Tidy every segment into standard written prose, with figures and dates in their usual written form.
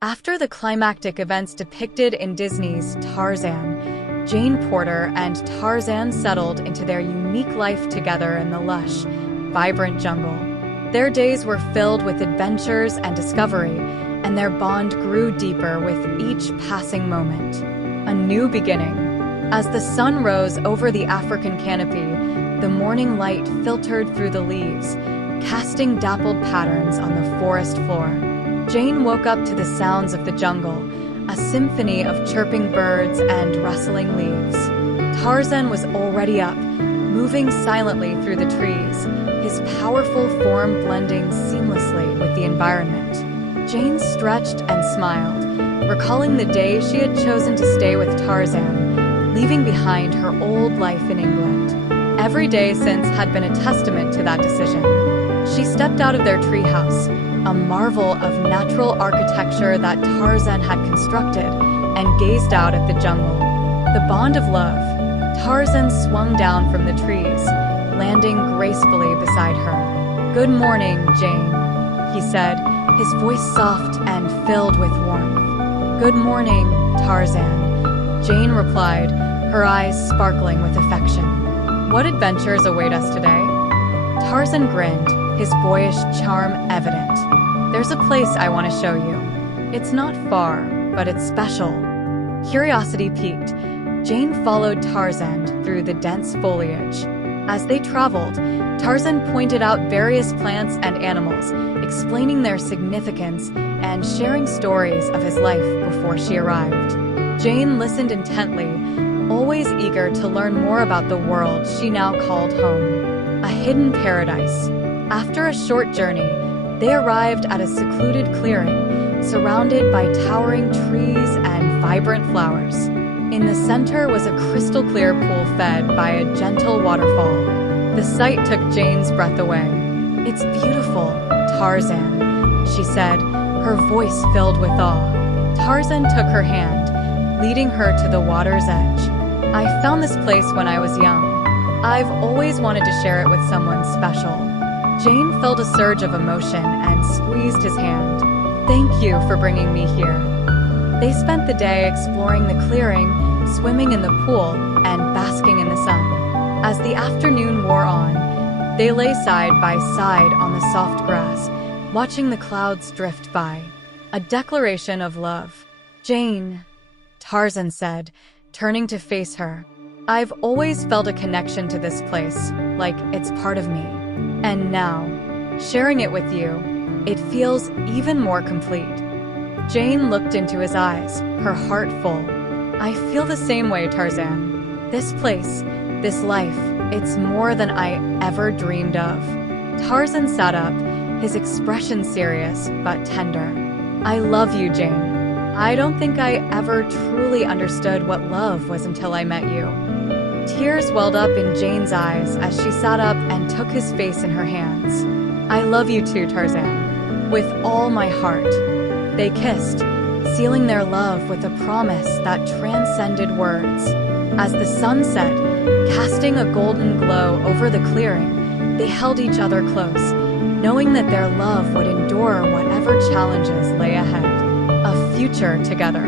After the climactic events depicted in Disney's Tarzan, Jane Porter and Tarzan settled into their unique life together in the lush, vibrant jungle. Their days were filled with adventures and discovery, and their bond grew deeper with each passing moment. A new beginning. As the sun rose over the African canopy, the morning light filtered through the leaves, casting dappled patterns on the forest floor. Jane woke up to the sounds of the jungle, a symphony of chirping birds and rustling leaves. Tarzan was already up, moving silently through the trees, his powerful form blending seamlessly with the environment. Jane stretched and smiled, recalling the day she had chosen to stay with Tarzan, leaving behind her old life in England. Every day since had been a testament to that decision. She stepped out of their treehouse, a marvel of natural architecture that Tarzan had constructed, and gazed out at the jungle. The bond of love. Tarzan swung down from the trees, landing gracefully beside her. "Good morning, Jane," he said, his voice soft and filled with warmth. "Good morning, Tarzan," Jane replied, her eyes sparkling with affection. "What adventures await us today?" Tarzan grinned, his boyish charm evident. "There's a place I want to show you. It's not far, but it's special." Curiosity piqued, Jane followed Tarzan through the dense foliage. As they traveled, Tarzan pointed out various plants and animals, explaining their significance and sharing stories of his life before she arrived. Jane listened intently, always eager to learn more about the world she now called home. A hidden paradise. After a short journey, they arrived at a secluded clearing, surrounded by towering trees and vibrant flowers. In the center was a crystal-clear pool fed by a gentle waterfall. The sight took Jane's breath away. "It's beautiful, Tarzan," she said, her voice filled with awe. Tarzan took her hand, leading her to the water's edge. "I found this place when I was young. I've always wanted to share it with someone special." Jane felt a surge of emotion and squeezed his hand. "Thank you for bringing me here." They spent the day exploring the clearing, swimming in the pool, and basking in the sun. As the afternoon wore on, they lay side by side on the soft grass, watching the clouds drift by. A declaration of love. "Jane," Tarzan said, turning to face her, "I've always felt a connection to this place, like it's part of me. And now, sharing it with you, it feels even more complete." Jane looked into his eyes, her heart full. "I feel the same way, Tarzan. This place, this life, it's more than I ever dreamed of." Tarzan sat up, his expression serious but tender. "I love you, Jane. I don't think I ever truly understood what love was until I met you." Tears welled up in Jane's eyes as she sat up and took his face in her hands. "I love you too, Tarzan. With all my heart." They kissed, sealing their love with a promise that transcended words. As the sun set, casting a golden glow over the clearing, they held each other close, knowing that their love would endure whatever challenges lay ahead. A future together.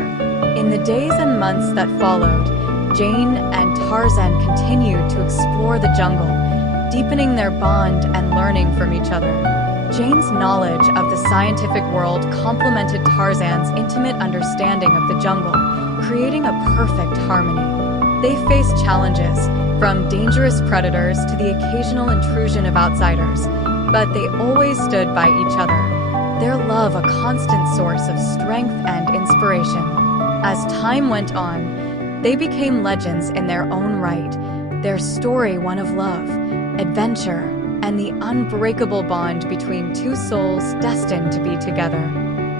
In the days and months that followed, Jane and Tarzan continued to explore the jungle, deepening their bond and learning from each other. Jane's knowledge of the scientific world complemented Tarzan's intimate understanding of the jungle, creating a perfect harmony. They faced challenges, from dangerous predators to the occasional intrusion of outsiders, but they always stood by each other, their love a constant source of strength and inspiration. As time went on, they became legends in their own right, their story one of love, adventure, and the unbreakable bond between two souls destined to be together.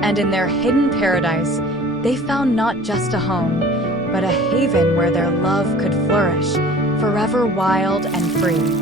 And in their hidden paradise, they found not just a home, but a haven where their love could flourish, forever wild and free.